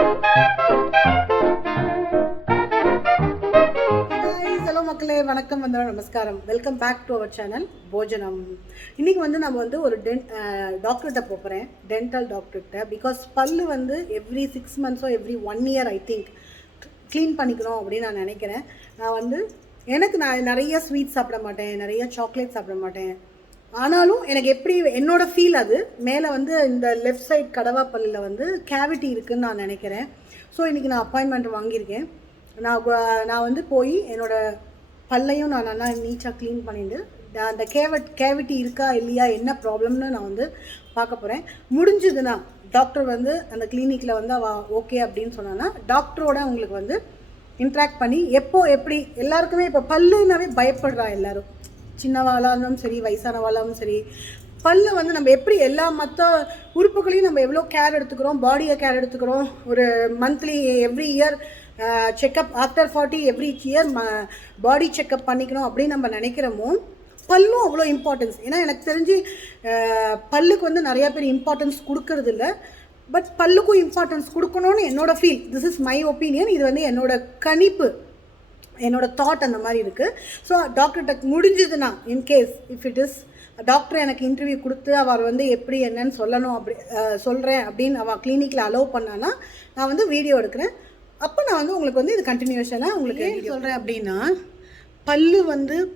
ஹலோ மக்களே, வணக்கம், வந்தோம், நமஸ்காரம். Welcome back to our channel Bhojanam. இன்றைக்கி வந்து நம்ம வந்து ஒரு டாக்டர்கிட்ட போகிறேன், டென்டல் டாக்டர்கிட்ட. பிகாஸ் பல்லு வந்து எவ்ரி 6 months every 1 year I think clean பண்ணிக்கணும் அப்படின்னு நான் நினைக்கிறேன். நான் நிறைய ஸ்வீட் சாப்பிட மாட்டேன், நிறைய சாக்லேட் சாப்பிட மாட்டேன். ஆனாலும் எனக்கு எப்படி என்னோட ஃபீல் அது மேலே வந்து இந்த லெஃப்ட் சைட் கடவா பல்லில் வந்து கேவிட்டி இருக்குதுன்னு நான் நினைக்கிறேன். ஸோ இன்றைக்கி நான் அப்பாயின்மெண்ட் வாங்கியிருக்கேன். நான் வந்து போய் என்னோடய பல்லையும் நான் நல்லா நீட்டாக க்ளீன் பண்ணிட்டு அந்த கேவிட்டி இருக்கா இல்லையா, என்ன ப்ராப்ளம்னு நான் வந்து பார்க்க போகிறேன். முடிஞ்சதுன்னா டாக்டர் வந்து அந்த கிளினிக்கில் வந்து அவள் ஓகே அப்படின்னு சொன்னான்னா டாக்டரோட உங்களுக்கு வந்து இன்ட்ராக்ட் பண்ணி எப்படி எல்லாருக்குமே இப்போ பல்லுனாவே பயப்படுறா எல்லோரும். சின்னவாளாலும் சரி, வயசானவாளாலும் சரி, பல்லு வந்து நம்ம எப்படி எல்லா மற்ற உறுப்புகளையும் நம்ம எவ்வளோ கேர் எடுத்துக்கிறோம், பாடியை கேர் எடுத்துக்கிறோம். ஒரு monthly every year checkup, after 40 every year body checkup பண்ணிக்கணும் அப்படின்னு நம்ம நினைக்கிறோமோ, பல்லும் அவ்வளோ இம்பார்ட்டன்ஸ். ஏன்னா எனக்கு தெரிஞ்சு பல்லுக்கு வந்து நிறையா பேர் இம்பார்ட்டன்ஸ் கொடுக்கறது இல்லை. பட் பல்லுக்கும் இம்பார்ட்டன்ஸ் கொடுக்கணும்னு என்னோட feel. This is my opinion. இது வந்து என்னோட கணிப்பு, என்னோட தாட் அந்த மாதிரி இருக்குது. ஸோ டாக்டர்கிட்ட முடிஞ்சதுன்னா, in case if it is doctor எனக்கு இன்டர்வியூ கொடுத்து அவர் வந்து எப்படி என்னன்னு சொல்லணும் சொல்கிறேன் அப்படின்னு அவள் கிளினிக்கில் அலோவ் பண்ணான்னா நான் வந்து வீடியோ எடுக்கிறேன். அப்போ நான் வந்து உங்களுக்கு வந்து இது கண்டினியூஷனாக உங்களுக்கு சொல்கிறேன். அப்படின்னா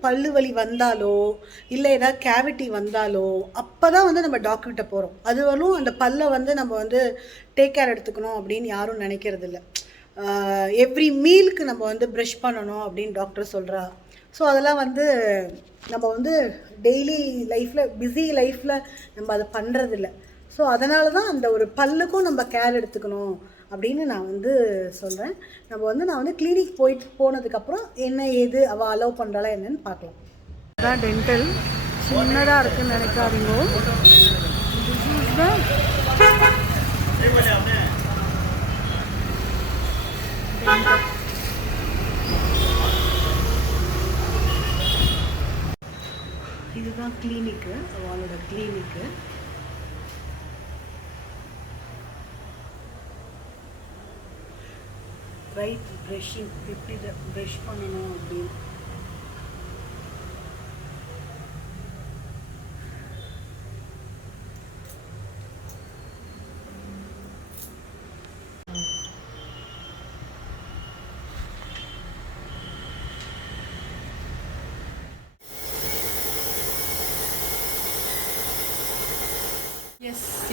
பல்லு வலி வந்தாலோ இல்லை ஏதாவது கேவிட்டி வந்தாலோ அப்போ தான் வந்து நம்ம டாக்டர்கிட்ட போகிறோம். அது வரலும் அந்த பல்லை வந்து நம்ம வந்து டேக் கேர் எடுத்துக்கணும் அப்படின்னு யாரும் நினைக்கிறது இல்லை. எவ்ரி மீலுக்கு நம்ம வந்து ப்ரஷ் பண்ணணும் அப்படின்னு டாக்டர் சொல்கிறா. ஸோ அதெல்லாம் வந்து நம்ம வந்து டெய்லி லைஃப்பில், பிஸி லைஃப்பில் நம்ம அதை பண்ணுறதில்ல. ஸோ அதனால தான் அந்த ஒரு பல்லுக்கும் நம்ம கேர் எடுத்துக்கணும் அப்படின்னு நான் வந்து சொல்கிறேன். நான் வந்து கிளினிக் போனதுக்கப்புறம் என்ன ஏது அவள் அலோவ் பண்ணுறாளா என்னன்னு பார்க்கலாம். அதான் டென்டல் சின்னதாக இருக்குதுன்னு நினைக்காதீங்க. இதுதான் கிளினிக்கு, அவளோட கிளினிக்கு. ரைட் ப்ரஷிங், எப்படி ப்ரஷ் பண்ணணும் அப்படின்னு.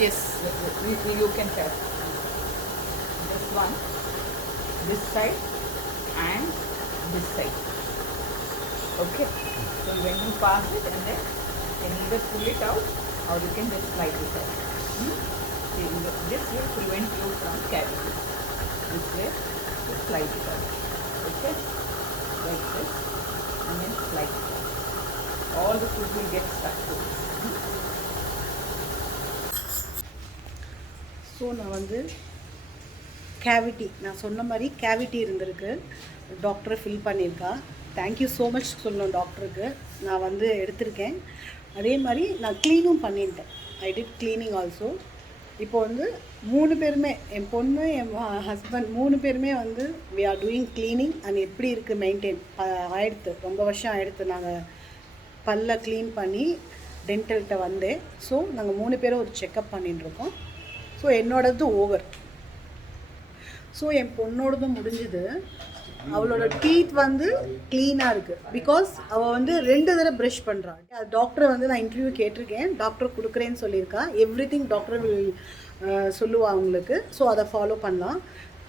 Yes, you can tell. This one, this side and this side. Okay, so when you pass it, and then you can either pull it out or you can just slide it out. This will prevent you from cavity. This way, you slide it out. Okay, like this, and then slide it out. All the food will get stuck to this. So நான் வந்து கேவிட்டி, நான் சொன்ன மாதிரி கேவிட்டி இருந்திருக்கு, டாக்டரை ஃபில் பண்ணியிருக்கா. Thank you so much சொல்லணும் டாக்டருக்கு. நான் வந்து எடுத்திருக்கேன். அதே மாதிரி நான் க்ளீனும் பண்ணிட்டேன். I did cleaning also. இப்போ வந்து 3 பேருமே, என் பொண்ணு, என் ஹஸ்பண்ட் 3 பேருமே வந்து we are doing cleaning. And எப்படி இருக்குது மெயின்டைன் ஆகிடுது, ரொம்ப வருஷம் ஆகிடுது. நாங்கள் பல்ல க்ளீன் பண்ணி டென்டல்கிட்ட வந்தேன். ஸோ நாங்கள் 3 பேரும் ஒரு செக்கப் பண்ணிட்டுருக்கோம். ஸோ என்னோடது ஓவர். ஸோ என் பொண்ணோடதும் முடிஞ்சுது. அவளோட டீத் வந்து க்ளீனாக இருக்குது. பிகாஸ் அவள் வந்து 2 தடவை ப்ரஷ் பண்ணுறாள். டாக்டரை வந்து நான் இன்டர்வியூ கேட்டிருக்கேன், டாக்டர் கொடுக்குறேன்னு சொல்லியிருக்கா. எவ்ரிதிங் டாக்டர் சொல்லுவா அவங்களுக்கு. ஸோ அதை ஃபாலோ பண்ணலாம்.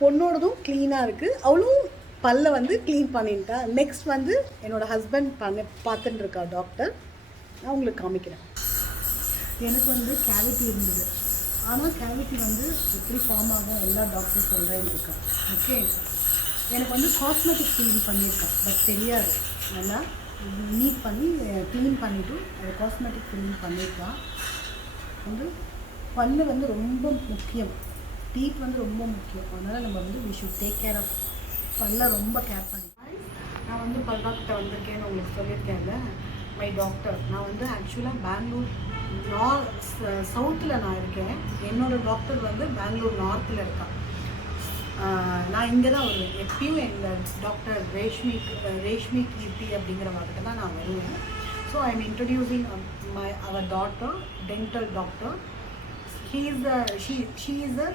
பொண்ணோடதும் க்ளீனாக இருக்குது. அவளும் பல்லை வந்து க்ளீன் பண்ணிட்டா. நெக்ஸ்ட் வந்து என்னோடய ஹஸ்பண்ட் பார்த்துட்டு இருக்கா டாக்டர். நான் உங்களுக்கு காமிக்கிறேன். எனக்கு வந்து கேவிட்டி இருந்தது. ஆனால் கேவிட்டி வந்து எப்படி ஃபார்ம் ஆகும் எல்லா டாக்டரும் சொல்கிறேன்னு இருக்கா. ஓகே, எனக்கு வந்து காஸ்மெட்டிக் க்ளீன் பண்ணியிருக்கேன். பட் தெரியாது, நல்லா நீட் பண்ணி க்ளீன் பண்ணிவிட்டு அது காஸ்மெட்டிக் க்ளீன் பண்ணியிருக்கான். வந்து பல்லு வந்து ரொம்ப முக்கியம், டீத் வந்து ரொம்ப முக்கியம். அதனால் நம்ம வந்து we should take care of பல்லை ரொம்ப கேர் பண்ணி. நான் வந்து பல் டாக்டர் வந்திருக்கேன்னு உங்களுக்கு சொல்லியிருக்கேன்ல, மை டாக்டர். நான் வந்து ஆக்சுவலாக பெங்களூர் சவுத்தில் நான் இருக்கேன். என்னோடய டாக்டர் வந்து பெங்களூர் நார்த்தில் இருக்கான். நான் இங்கே தான் வருவேன் எப்பயும் எங்கள் டாக்டர் ரேஷ்மி கீர்த்தி அப்படிங்கிறவங்கிட்ட தான் நான் வருவேன். So I am introducing our daughter, dental doctor. She is a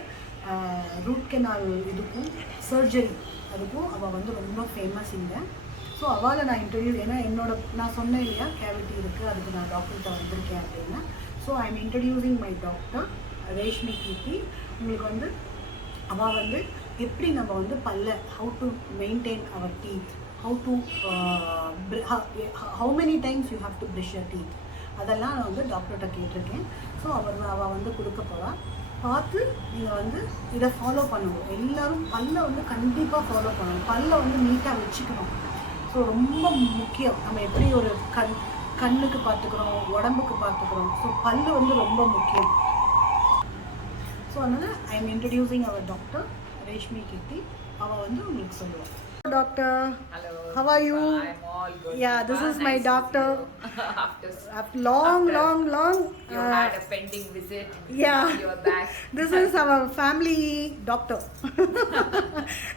root canal இதுக்கும் சர்ஜரி அதுக்கும் அவள் வந்து ரொம்ப ஃபேமஸ் இங்கே. ஸோ அவளை நான் இன்ட்ரடியூஸ், ஏன்னா நான் சொன்னேன் இல்லையா கேவிட்டி இருக்குது, அதுக்கு நான் டாக்டர்கிட்ட வந்திருக்கேன் அப்படின்னு. So I am introducing my doctor Reshmi Keerthi. உங்களுக்கு வந்து அவள் வந்து எப்படி நம்ம வந்து பல்ல how to maintain our teeth, how many times you have to brush your teeth, அதெல்லாம் நான் வந்து டாக்டர்கிட்ட கேட்டிருக்கேன். ஸோ அவள் வந்து கொடுக்க போகிறா. பார்த்து நீங்கள் வந்து இதை ஃபாலோ பண்ணுவோம். எல்லோரும் பல்லை வந்து கண்டிப்பாக ஃபாலோ பண்ணணும். பல்லை வந்து நீட்டாக வச்சுக்கணும். ஸோ ரொம்ப முக்கியம். நம்ம எப்படி ஒரு கண்ணுக்கு பார்த்துக்கிறோம், உடம்புக்கு பார்த்துக்கிறோம். ஸோ பல்லு வந்து ரொம்ப முக்கியம். ஸோ அதனால் I am introducing our doctor Reshmi Keerthi. அவள் வந்து உங்களுக்கு சொல்லுவாள். Doctor, hello, how are you? I'm all good. Yeah, this is my nice doctor. After long you had a pending visit. Yeah, you are back. This is our family doctor.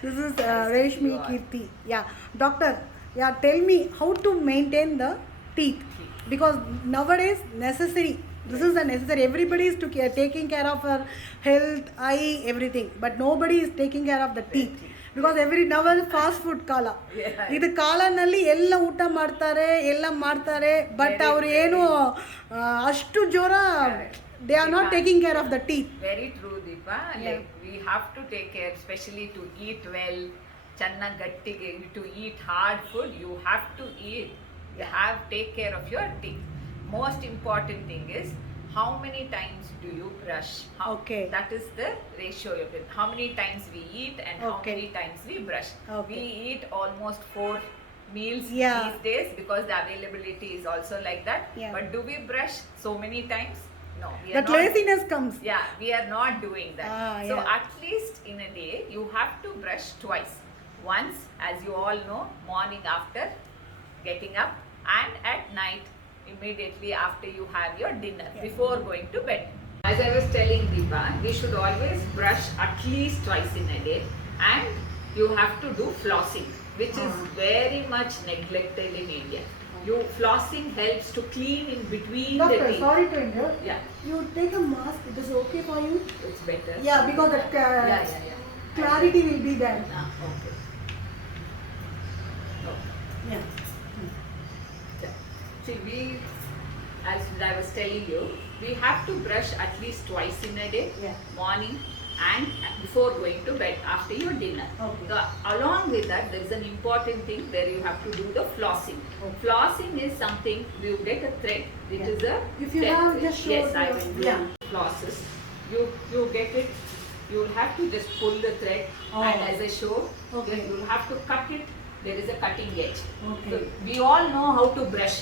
This is Rashmi Keerthi. Yeah, doctor. Yeah, tell me how to maintain the teeth, because nowadays necessary. This is a necessary. Everybody is taking care of her health, eye, everything, but nobody is taking care of the teeth. Because now is fast food kala. Idu kala nalli ella ಊಟ ಮಾಡ್ತಾರೆ, ಎಲ್ಲ ಮಾಡ್ತಾರೆ, but ಅವರು ಏನು ಅಷ್ಟು ಜೋರ they are not taking care of the teeth. Very true, Deepa. Like we have to take care, especially to eat well, channa gattige, to eat hard food. You have to eat. You have take care of your teeth. Most important thing is how many times do you brush? Okay. That is the ratio of it. How many times we eat and how many times we brush. Okay. We eat almost 4 meals these days because the availability is also like that. Yeah. But do we brush so many times? No. That laziness comes. Yeah, we are not doing that. So at least in a day, you have to brush twice. Once, as you all know, morning after getting up, and at night immediately after you have your dinner, before going to bed. As I was telling Deepa, we should always brush at least twice in a day, and you have to do flossing, which is very much neglected in India. Flossing helps to clean in between Doctor, the teeth. sorry to interrupt. Yeah. You take a mask, it is okay for you? It's better. Yeah, because that clarity will be there. Okay. Yeah. See, as I was telling you, we have to brush at least twice in a day, morning and before going to bed after your dinner. Okay. So, along with that, there is an important thing where you have to do the flossing. Okay. Flossing is something, you get a thread, which is a if you have just show yes, I will do flosses. You get it, you will have to just pull the thread, and as I show, then you will have to cut it. There is a cutting edge. Okay. So we all know how to brush,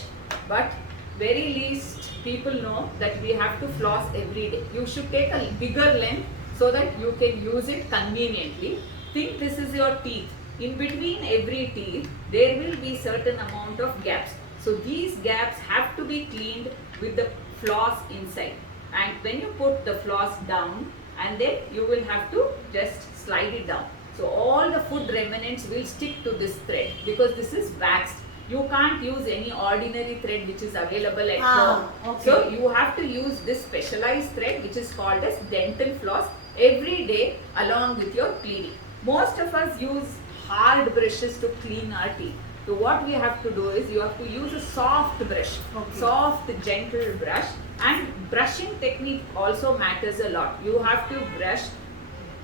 but very least people know that we have to floss every day. You should take a bigger length so that you can use it conveniently. Think this is your teeth. In between every teeth, there will be certain amount of gaps. So these gaps have to be cleaned with the floss inside. And when you put the floss down, and then you will have to just slide it down. So all the food remnants will stick to this thread because this is waxed. You can't use any ordinary thread which is available at home. Okay. So you have to use this specialized thread which is called as dental floss every day along with your cleaning. Most of us use hard brushes to clean our teeth. So what we have to do is you have to use a soft brush, soft gentle brush, and brushing technique also matters a lot. You have to brush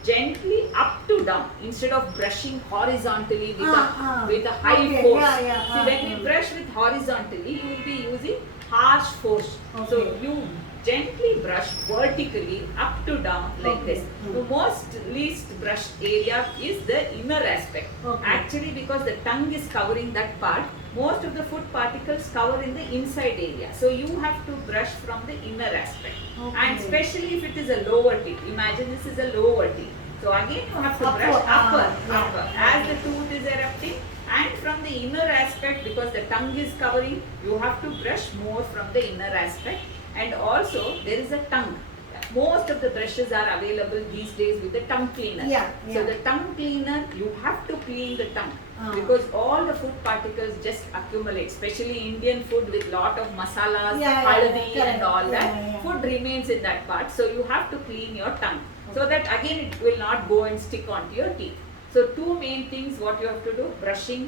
gently up to down instead of brushing horizontally with a high force. See, when we brush with horizontally, you will be using harsh force. So you gently brush vertically up to down like this. The most least brushed area is the inner aspect. Actually, because the tongue is covering that part, most of the food particles cover in the inside area. So you have to brush from the inner aspect. And especially if it is a lower teeth. Imagine this is a lower teeth. So again you have to brush upper. As the tooth is erupting, and from the inner aspect, because the tongue is covering, you have to brush more from the inner aspect. And also there is a tongue. most of the brushes are available these days with the tongue cleaner. Yeah, So yeah. the tongue cleaner, you have to clean the tongue because all the food particles just accumulate, especially Indian food with lot of masalas, haldi and all that. Food remains in that part, so you have to clean your tongue so that again it will not go and stick onto your teeth. So two main things what you have to do: brushing,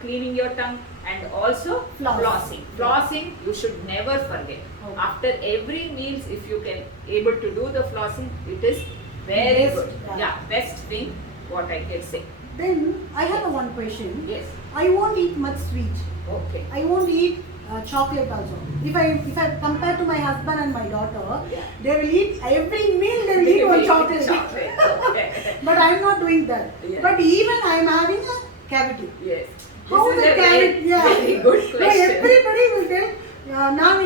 cleaning your tongue, and also flossing. Flossing you should never forget. After every meals, if you can able to do the flossing, it is very good. Yeah, best thing what I can say. Then I have one question. Yes. I won't eat much sweet. Okay. I won't eat chocolate also. If I compare to my husband and my daughter, they will eat every meal. They will eat one chocolate. Okay. But I'm not doing that. Yeah. But even I'm having a cavity. Yes. How This is the a cavity? very good No, question. everybody will tell. ನಾನು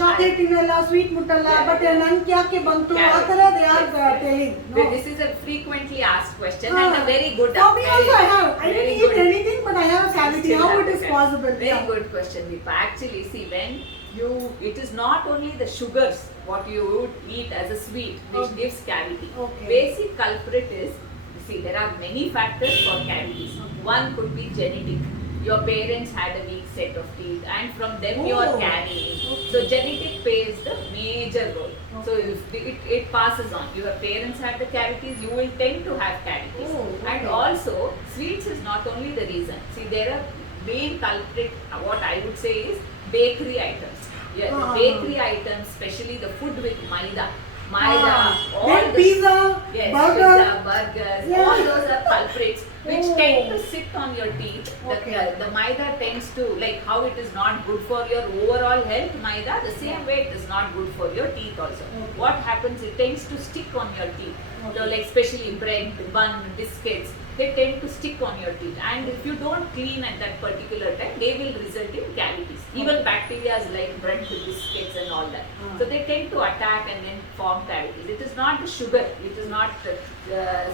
ಚಾಕ್ಲೇಟ್ ತಿನ್ನಲ್ಲ, ಸ್ವೀಟ್ ಮುಟ್ಟಲ್ಲ, ಬಟ್ ನನ್ಗೆ ಯಾಕೆ ಬಂತು ಆ ತರ they are telling. No. This is a frequently asked question and a very good. For me also I didn't eat anything, but I have a cavity. How it is possible? Very good question, Deepa. Actually, see, when it is not only the sugars what you would eat as a sweet which gives cavity. Basic culprit is, see, there are many factors for cavities. One could be genetic. Your parents had a weak set of teeth and from them you are carrying. So genetic plays the major role. So if it passes on. Your parents had the cavities, you will tend to have cavities. And also sweets is not only the reason. See, there are main culprit, what I would say is bakery items. Yeah, the bakery items, especially the food with maida, all the pizza, burgers, all those are culprits which tend to sit on your teeth. The maida tends to, like how it is not good for your overall health, maida, the same way it is not good for your teeth also. What happens, it tends to stick on your teeth. So like especially bread, bun, biscuits, they tend to stick on your teeth, and if you don't clean at that particular time, they will result in cavities. Even bacteria like bread, biscuits and all that. So they tend to attack and then form cavities. It is not the sugar, it is not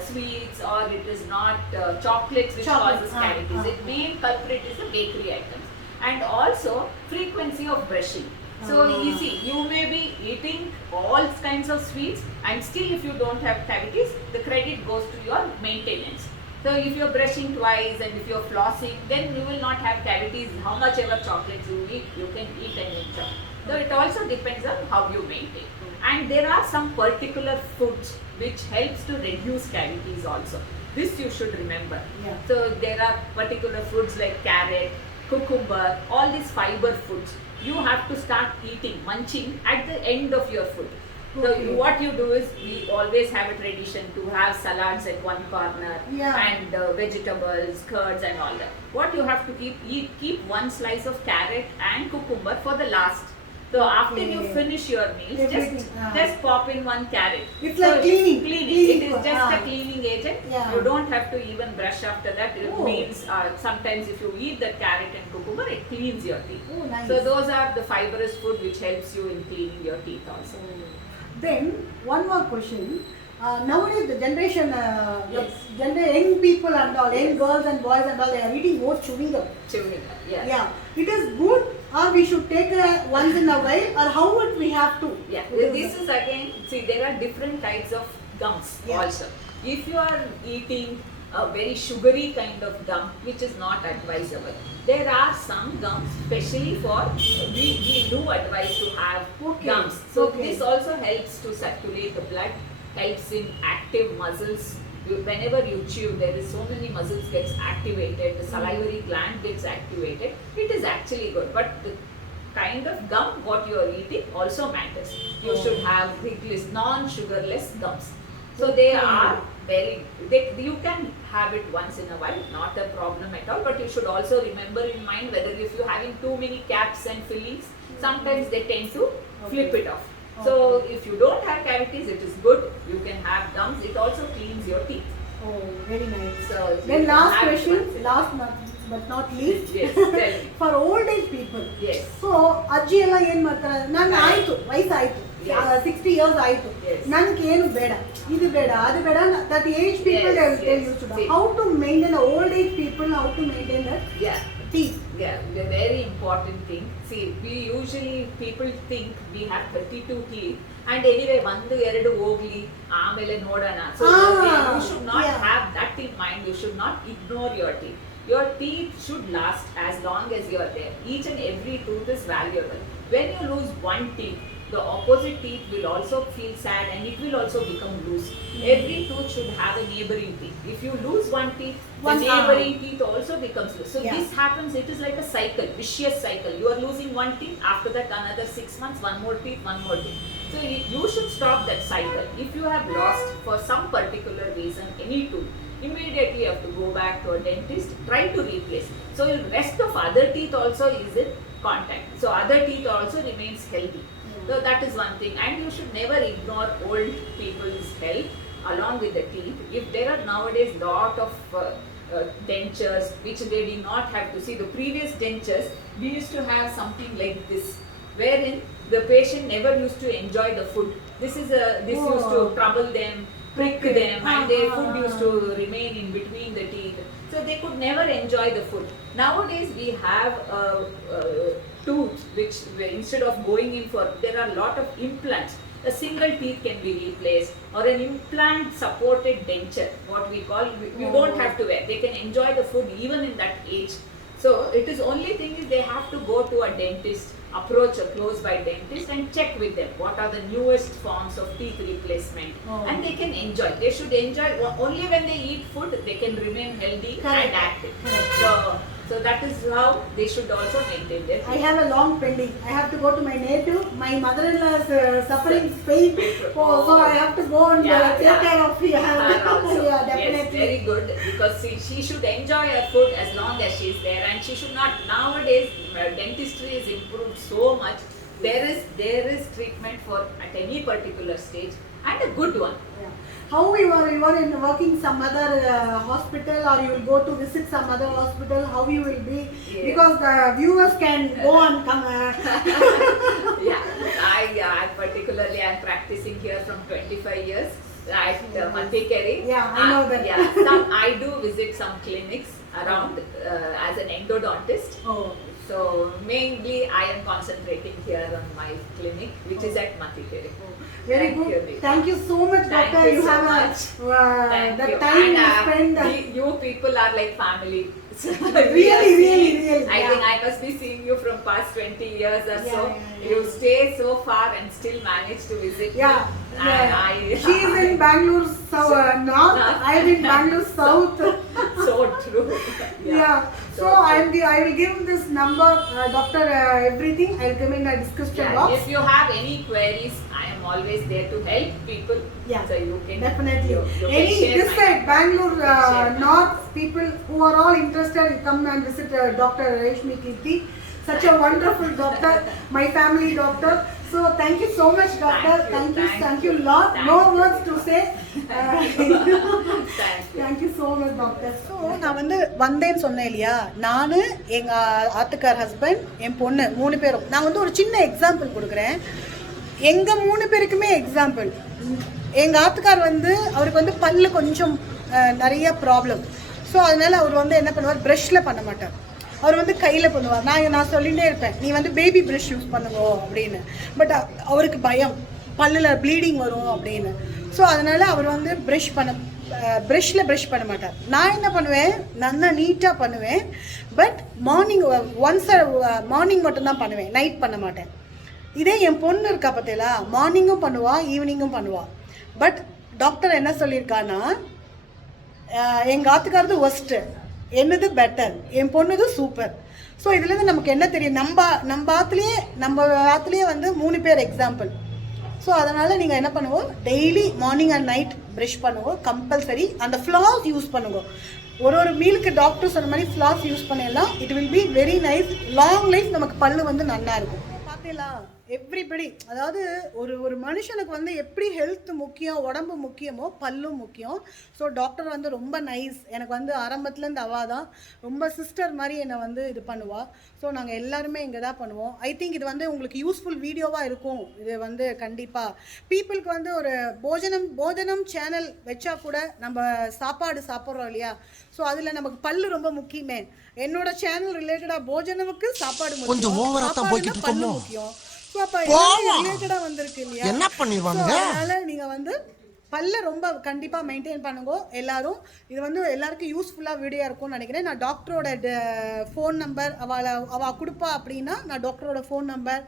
sweets, or it is not chocolates which causes cavities. The main culprit is the bakery items. And also frequency of brushing. So you see, you may be eating all kinds of sweets and still if you don't have cavities, the credit goes to your maintenance. So if you're brushing twice and if you're flossing, then you will not have cavities. How much ever chocolates you eat, you can eat and enjoy. So it also depends on how you maintain. And there are some particular foods which helps to reduce cavities also. This you should remember. So there are particular foods like carrot, cucumber, all these fiber foods. You have to start eating, munching at the end of your food. So what you do is, we always have a tradition to have salads at one corner and vegetables, curds and all that. What you have to keep one slice of carrot and cucumber for the last. So after you finish your meals, just pop in one carrot. It's like cleaning. It is just a cleaning agent. You don't have to even brush after that. It means sometimes if you eat the carrot and cucumber, it cleans your teeth. Nice. So those are the fibrous food which helps you in cleaning your teeth also. Then one more question. Nowadays the generation, young people and all, young girls and boys and all, they are eating more chewing gum. It is good, or we should take once in a while, or how would we have to? This is again, see, there are different types of gums also. If you are eating a very sugary kind of gum, which is not advisable. There are some gums, especially for, we do advise to have gums. So this also helps to circulate the blood, helps in active muscles. Whenever you chew, there is so many muscles gets activated, the salivary gland gets activated. It is actually good, but the kind of gum what you are eating also matters. You should have non-sugarless gums. So they are you can have it once in a while, not a problem at all, but you should also remember in mind whether if you're having too many caps and fillings, sometimes they tend to flip it off. So if you don't have cavities, it is good. You can have gums. It also cleans your teeth. Very nice. So then last question, but not least. Tell me. For old age people. So ajji ella ಏನು ಮಾಡ್ತಾರೆ, ನಾನು ಆಯ್ತು ವಯಸ್ಸಾಯ್ತು 60 years ಆಯ್ತು, ನನಗೆ ಏನು ಬೇಡ, ಇದು ಬೇಡ, ಅದು ಬೇಡ, that age people they will tell you how to maintain old age people, how to maintain that. teeth. Yeah, the very important thing. See, we usually people think we have 32 teeth, and anyway, one ಎರಡು ಹೋಗ್ಲಿ ಆಮೇಲೆ ನೋಡೋಣ. So you should not have that in mind. You should not ignore your teeth. Your teeth should last as long as you are there. Each and every tooth is valuable. When you lose one teeth, the opposite teeth will also feel sad and it will also become loose. Every tooth should have a neighboring teeth. If you lose one teeth, the neighboring teeth also becomes loose. So this happens, it is like a cycle, vicious cycle. You are losing one teeth, after that another 6 months, one more teeth, one more teeth. So you should stop that cycle. If you have lost for some particular reason any tooth, immediately you have to go back to a dentist, try to replace. So the rest of other teeth also is in contact. So other teeth also remains healthy. So that is one thing, and you should never ignore old people's health along with the teeth. If there are nowadays lot of dentures which they did not have to see, the previous dentures we used to have something like this, wherein the patient never used to enjoy the food. This used to trouble them, prick them, and their food used to remain in between the teeth. So they could never enjoy the food. Nowadays we have tooth which instead of going in for, there are a lot of implants. A single teeth can be replaced, or an implant supported denture, what we call, you don't have to wear. They can enjoy the food even in that age. So it is only thing is they have to go to a dentist, approach a close by dentist and check with them what are the newest forms of teeth replacement, and they can enjoy. They should enjoy only when they eat food. They can remain healthy and active. So that is how they should also maintain their teeth. I have a long pending. I have to go to my native. My mother-in-law is suffering pain, so I have to go and take care of her. Yeah, definitely. Yes, very good, because she should enjoy her food as long as she is there, and she should not. Nowadays, dentistry is improved so much. There is treatment for at any particular stage, and a good one. Yeah. How you are in working some other hospital, or you will go to visit some other hospital? How you will be? Yes. Because the viewers can go and come. I particularly am practicing here from 25 years at Mathikere. Yeah, I know that. I do visit some clinics around as an endodontist. Oh. So mainly I am concentrating here on my clinic, which is at Mathikere. Very good. Thank you so much, doctor. Thank you so have much. The time you spend. You people are like family. Really. I think I must be seeing you from past 20 years or so. Yeah. You stay so far and still manage to visit me. She is in Bangalore north. I am in Bangalore south. So true. So I will give this number, doctor. Everything I will give in the description box. If you have any queries, I am always there to help people. So you can definitely. You Any this side Bangalore north people who are all interested, come and visit Dr. RASHMI KEERTHI. Such a wonderful doctor, my family doctor. So thank you so much, doctor. Thank you lot. No words to say. Thank you so much, doctor. So நான் வந்தேன்னு சொன்னேன் இல்லையா, நான் எங்கள் ஆத்துக்கார் ஹஸ்பண்ட் என் பொண்ணு 3 பேரும் நான் ஒரு சின்ன எக்ஸாம்பிள் கொடுக்குறேன். எங்கள் 3 பேருக்குமே எக்ஸாம்பிள். எங்கள் ஆத்துக்கார் அவருக்கு பல்லு கொஞ்சம் நிறைய ப்ராப்ளம். ஸோ அதனால அவர் என்ன பண்ணுவார், ப்ரஷ்ல பண்ண மாட்டார். அவர் கையில் பண்ணுவார். நான் சொல்லிகிட்டே இருப்பேன், நீ பேபி ப்ரஷ் யூஸ் பண்ணுங்க அப்படின்னு. பட் அவருக்கு பயம், பல்லில் ப்ளீடிங் வரும் அப்படின்னு. ஸோ அதனால் அவர் ப்ரஷ்ல ப்ரஷ் பண்ண மாட்டார். நான் என்ன பண்ணுவேன், நல்லா நீட்டாக பண்ணுவேன். பட் மார்னிங் மட்டும்தான் பண்ணுவேன், நைட் பண்ண மாட்டேன். இதே என் பொண்ணு இருக்கா பார்த்தீங்களா, மார்னிங்கும் பண்ணுவா, ஈவினிங்கும் பண்ணுவா. பட் டாக்டர் என்ன சொல்லியிருக்கான்னா, எங்கள் ஆத்துக்காரது ஒஸ்ட்டு, என்னது பெட்டர், என் பொண்ணுது சூப்பர். ஸோ இதுலேருந்து நமக்கு என்ன தெரியும், நம்ம ஆத்துலேயே 3 பேர் எக்ஸாம்பிள். ஸோ அதனால் நீங்கள் என்ன பண்ணுவோம், daily morning and night brush பண்ணுவோம் கம்பல்சரி. அந்த ஃப்ளாஸ் யூஸ் பண்ணுங்க. ஒரு மீலுக்கு டாக்டர் சொன்ன மாதிரி ஃப்ளாஸ் யூஸ் பண்ணிடலாம். It will be very nice. Long life நமக்கு பல்லு நல்லா இருக்கும். பார்த்தீங்களா எவ்ரிபடி, அதாவது ஒரு ஒரு மனுஷனுக்கு வந்து எப்படி ஹெல்த் முக்கியம், உடம்பு முக்கியமோ பல்லும் முக்கியம். ஸோ டாக்டர் வந்து ரொம்ப நைஸ். எனக்கு வந்து ஆரம்பத்துலேருந்து அவள் தான் ரொம்ப சிஸ்டர் மாதிரி என்னை வந்து இது பண்ணுவாள். ஸோ நாங்கள் எல்லாருமே இங்கே தான் பண்ணுவோம். ஐ திங்க் இது வந்து உங்களுக்கு யூஸ்ஃபுல் வீடியோவாக இருக்கும். இது வந்து கண்டிப்பாக பீப்புளுக்கு வந்து ஒரு போஜனம் சேனல் வச்சா கூட நம்ம சாப்பாடு சாப்பிட்றோம் இல்லையா, ஸோ அதில் நமக்கு பல்லு ரொம்ப முக்கியமே. என்னோட சேனல் ரிலேட்டடாக போஜனமுக்கு சாப்பாடு முக்கியம், பல்லு முக்கியம். ஸோ அப்போ ரிலேட்டடாக வந்திருக்கு இல்லையா, என்ன பண்ணிடுவாங்க. அதனால் நீங்கள் வந்து பல்ல ரொம்ப கண்டிப்பாக மெயின்டைன் பண்ணுங்க எல்லாரும். இது வந்து எல்லாருக்கும் யூஸ்ஃபுல்லாக வீடியோ இருக்கும்னு நினைக்கிறேன். நான் டாக்டரோட ஃபோன் நம்பர் அவள் கொடுப்பா அப்படின்னா, நான் டாக்டரோட ஃபோன் நம்பர்,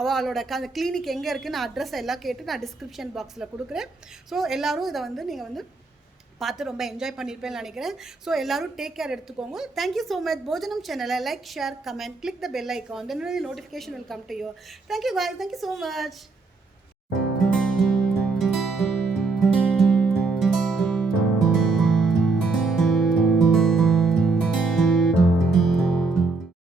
அவளோட அந்த கிளினிக் எங்கே இருக்குது, நான் அட்ரஸ் எல்லாம் கேட்டு நான் டிஸ்கிரிப்ஷன் பாக்ஸில் கொடுக்குறேன். ஸோ எல்லோரும் இதை வந்து நீங்கள் வந்து பார்த்து ரொம்ப என்ஜாய் பண்ணியிருப்பேன்னு நினைக்கிறேன். ஸோ எல்லோரும் டேக் கேர் எடுத்துக்கோங்க. Thank you so much. போஜனம் சேனலை like, share, comment, click the bell icon, then the notification will come to you. Thank you guys. Thank you so much.